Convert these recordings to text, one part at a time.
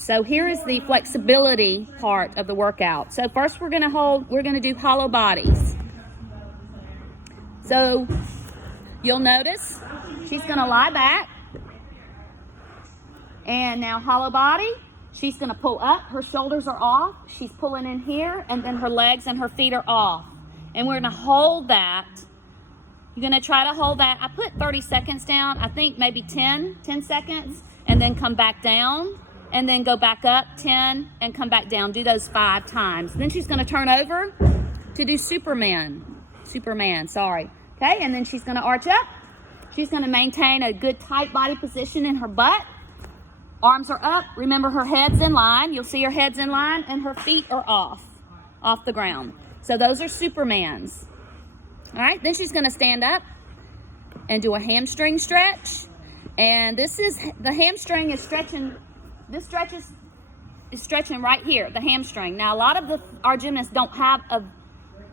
So here is the flexibility part of the workout. So first we're gonna do hollow bodies. So you'll notice she's gonna lie back. And now hollow body, she's gonna pull up, her shoulders are off, she's pulling in here, and then her legs and her feet are off. And we're gonna hold that. You're gonna try to hold that. I put 30 seconds down, I think maybe 10 seconds, and then come back down, and then go back up 10 and come back down. Do those 5 times. Then she's gonna turn over to do Superman, sorry. Okay, and then she's gonna arch up. She's gonna maintain a good tight body position in her butt. Arms are up. Remember, her head's in line. You'll see her head's in line, and her feet are off the ground. So those are Supermans. All right, then she's gonna stand up and do a hamstring stretch. And the hamstring is stretching, this stretch is stretching right here, the hamstring. Now, a lot of our gymnasts don't have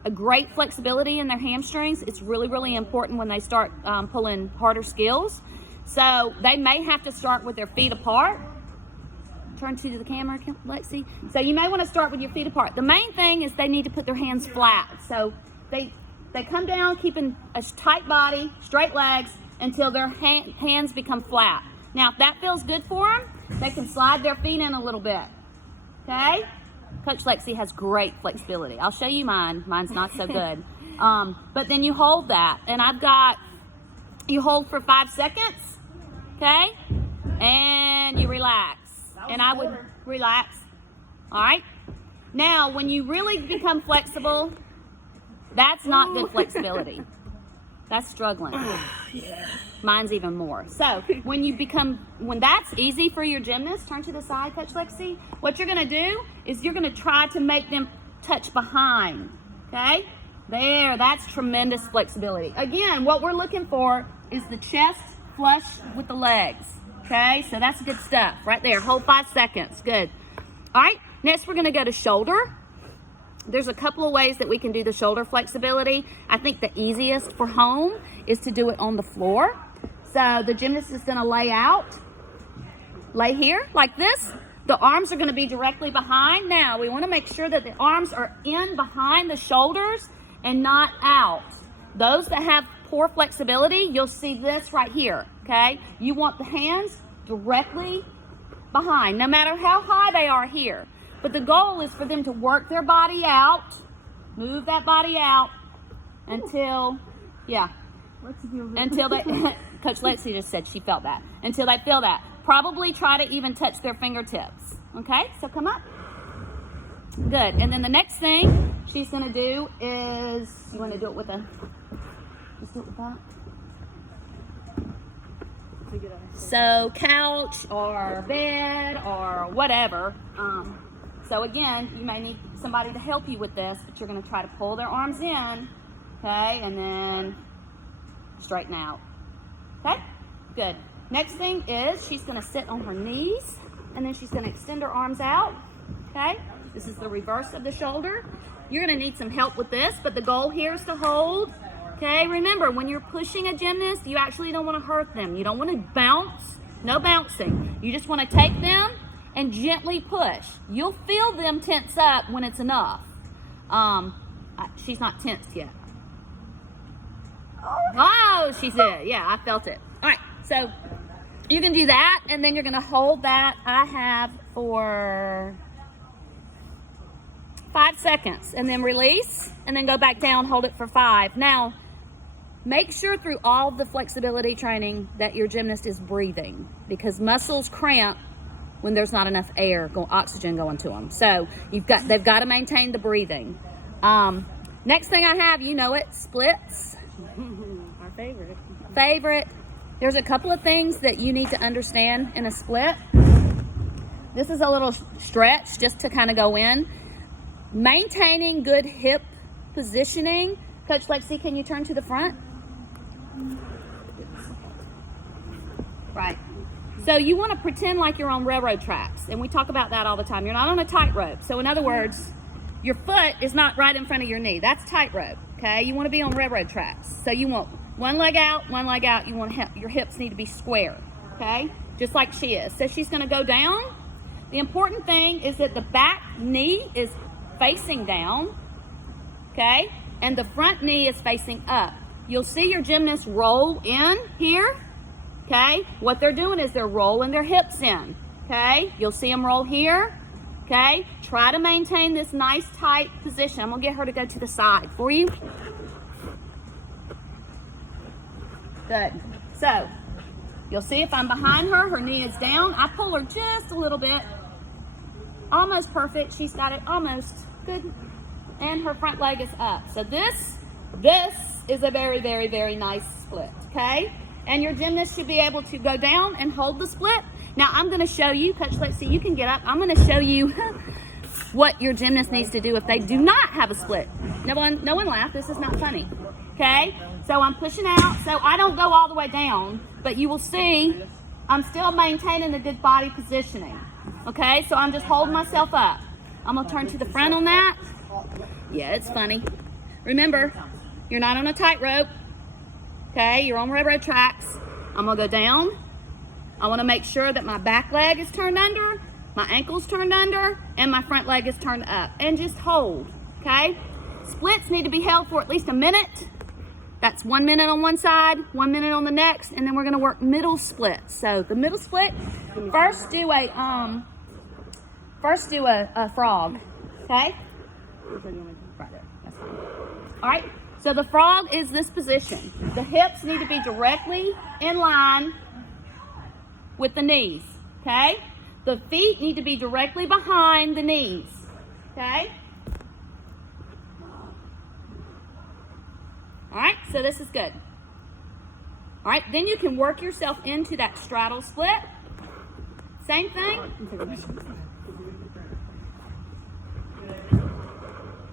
a great flexibility in their hamstrings. It's really, really important when they start pulling harder skills. So they may have to start with their feet apart. Turn to the camera, Lexi. So you may want to start with your feet apart. The main thing is they need to put their hands flat. So they come down, keeping a tight body, straight legs, until their hands become flat. Now, if that feels good for them, they can slide their feet in a little bit. Okay? Coach Lexi has great flexibility. I'll show you mine. Mine's not so good. But then you hold that. And you hold for 5 seconds. Okay? And you relax. And I would relax. All right? Now, when you really become flexible, that's not good flexibility. That's struggling. Yeah. Mine's even more. So when that's easy for your gymnast, turn to the side, Coach Lexi. What you're gonna do is you're gonna try to make them touch behind, okay? There, that's tremendous flexibility. Again, what we're looking for is the chest flush with the legs, okay? So that's good stuff right there. Hold 5 seconds, good. All right, next we're gonna go to shoulder. There's a couple of ways that we can do the shoulder flexibility. I think the easiest for home is to do it on the floor. So the gymnast is gonna lay here like this. The arms are gonna be directly behind. Now, we wanna make sure that the arms are in behind the shoulders and not out. Those that have poor flexibility, you'll see this right here, okay? You want the hands directly behind, no matter how high they are here. But the goal is for them to work their body out, move that body out until they, Coach Lexi just said she felt that, until they feel that. Probably try to even touch their fingertips, okay? So come up. Good, and then the next thing she's gonna do is, you wanna do it with just do it with that? So couch or bed or whatever. So again, you may need somebody to help you with this, but you're gonna try to pull their arms in, okay, and then straighten out, okay? Good. Next thing is she's gonna sit on her knees, and then she's gonna extend her arms out, okay? This is the reverse of the shoulder. You're gonna need some help with this, but the goal here is to hold, okay? Remember, when you're pushing a gymnast, you actually don't wanna hurt them. You don't wanna bounce, no bouncing. You just wanna take them and gently push. You'll feel them tense up when it's enough. She's not tensed yet. Oh, she did. Yeah, I felt it. All right, so you can do that, and then you're gonna hold that. I have for 5 seconds, and then release, and then go back down, hold it for 5. Now, make sure through all the flexibility training that your gymnast is breathing, because muscles cramp when there's not enough oxygen going to them. So they've got to maintain the breathing. Next thing I have, you know it, splits. Our Favorite. There's a couple of things that you need to understand in a split. This is a little stretch just to kind of go in. Maintaining good hip positioning. Coach Lexi, can you turn to the front? Right. So you want to pretend like you're on railroad tracks, and we talk about that all the time. You're not on a tightrope. So in other words, your foot is not right in front of your knee. That's tightrope, okay? You want to be on railroad tracks. So you want one leg out, one leg out. You want your hips need to be square, okay? Just like she is. So she's going to go down. The important thing is that the back knee is facing down, okay? And the front knee is facing up. You'll see your gymnast roll in here, okay? What they're doing is they're rolling their hips in, okay? You'll see them roll here, okay? Try to maintain this nice tight position. I'm gonna get her to go to the side for you. Good. So, you'll see if I'm behind her, her knee is down. I pull her just a little bit. Almost perfect. She's got it almost. Good. And her front leg is up. So this is a very, very, very nice split, okay? And your gymnast should be able to go down and hold the split. Now I'm gonna show you, Coach Lexi, you can get up. I'm gonna show you what your gymnast needs to do if they do not have a split. No one laugh, this is not funny, okay? So I'm pushing out, so I don't go all the way down, but you will see I'm still maintaining a good body positioning, okay? So I'm just holding myself up. I'm gonna turn to the front on that. Yeah, it's funny. Remember, you're not on a tightrope, okay? You're on railroad tracks. I'm gonna go down. I wanna make sure that my back leg is turned under, my ankle's turned under, and my front leg is turned up. And just hold, okay? Splits need to be held for at least a minute. That's 1 minute on one side, 1 minute on the next, and then we're gonna work middle splits. So the middle split, first do a frog, okay? Right there, that's fine. All right, so the frog is this position. The hips need to be directly in line with the knees, okay? The feet need to be directly behind the knees, okay? All right, so this is good. All right, then you can work yourself into that straddle split. Same thing.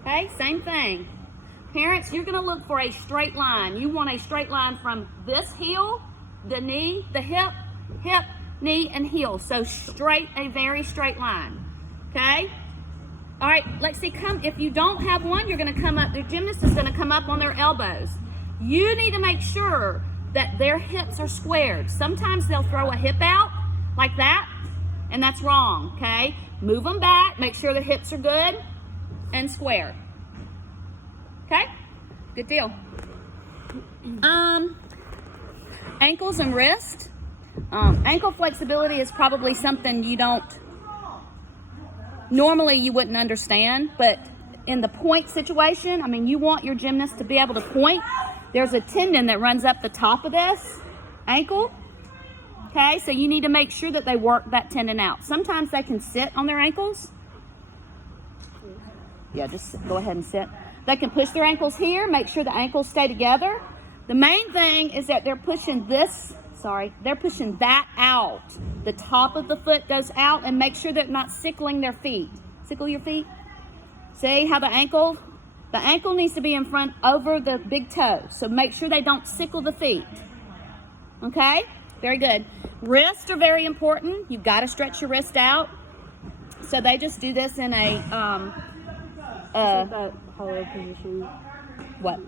Okay, same thing. Parents, you're gonna look for a straight line. You want a straight line from this heel, the knee, the hip, knee, and heel. So straight, a very straight line, okay? All right, Lexi, come. If you don't have one, you're gonna come up, the gymnast is gonna come up on their elbows. You need to make sure that their hips are squared. Sometimes they'll throw a hip out like that, and that's wrong, okay? Move them back, make sure the hips are good and square. Okay, good deal. Ankles and wrist. Ankle flexibility is probably something you don't, normally you wouldn't understand, but in the point situation, I mean, you want your gymnast to be able to point. There's a tendon that runs up the top of this ankle. Okay, so you need to make sure that they work that tendon out. Sometimes they can sit on their ankles. Yeah, just go ahead and sit. They can push their ankles here, make sure the ankles stay together. The main thing is that they're pushing they're pushing that out. The top of the foot goes out, and make sure they're not sickling their feet. Sickle your feet. See how the ankle needs to be in front over the big toe. So make sure they don't sickle the feet. Okay? Very good. Wrists are very important. You've got to stretch your wrist out. So they just do this in a that hollow position. What?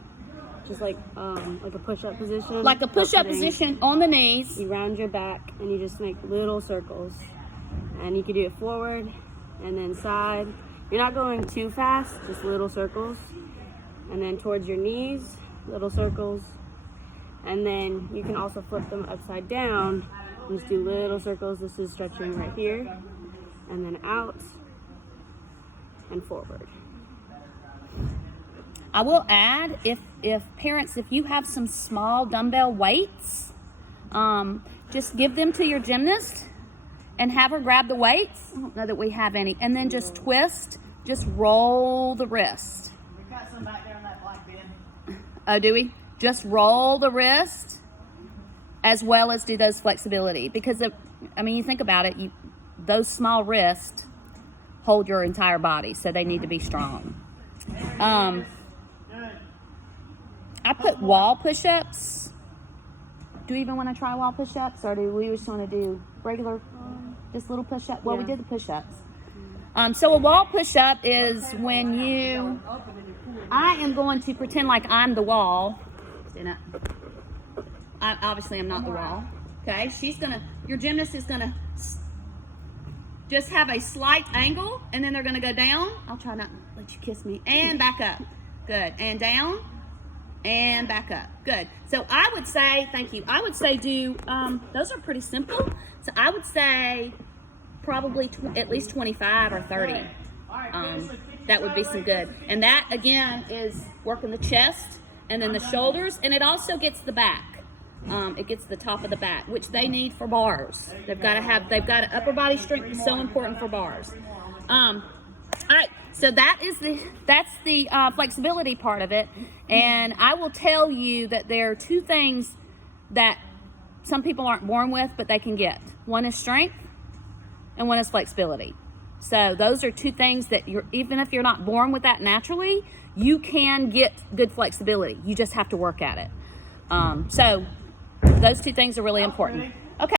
Just like a push-up position. Like a push-up position on the knees. You round your back and you just make little circles. And you can do it forward and then side. You're not going too fast, just little circles. And then towards your knees, little circles. And then you can also flip them upside down and just do little circles. This is stretching right here. And then out and forward. I will add, if parents, if you have some small dumbbell weights, just give them to your gymnast and have her grab the weights. I don't know that we have any. And then just twist, just roll the wrist. We got some back there in that black bin. Oh, do we? Just roll the wrist as well as do those flexibility. Because, you think about it, those small wrists hold your entire body, so they need to be strong. I put wall push-ups. Do you even want to try wall push-ups, or do we just want to do regular, just little push-ups? Well, we did the push-ups. So a wall push-up is when I am going to pretend like I'm the wall. Stand up. Obviously I'm not the wall. Okay, your gymnast is gonna just have a slight angle, and then they're gonna go down. I'll try not to let you kiss me. And back up. Good. And down. And back up. Good. So I would say, thank you. I would say do, those are pretty simple. So I would say probably at least 25 or 30. That would be some good. And that, again, is working the chest and then the shoulders. And it also gets the back. It gets the top of the back, which they need for bars. They've got upper body strength is so important for bars. All right, so that's the flexibility part of it. And I will tell you that there are two things that some people aren't born with, but they can get. One is strength, and one is flexibility. So those are two things that even if you're not born with that naturally, you can get good flexibility. You just have to work at it. So those two things are really important.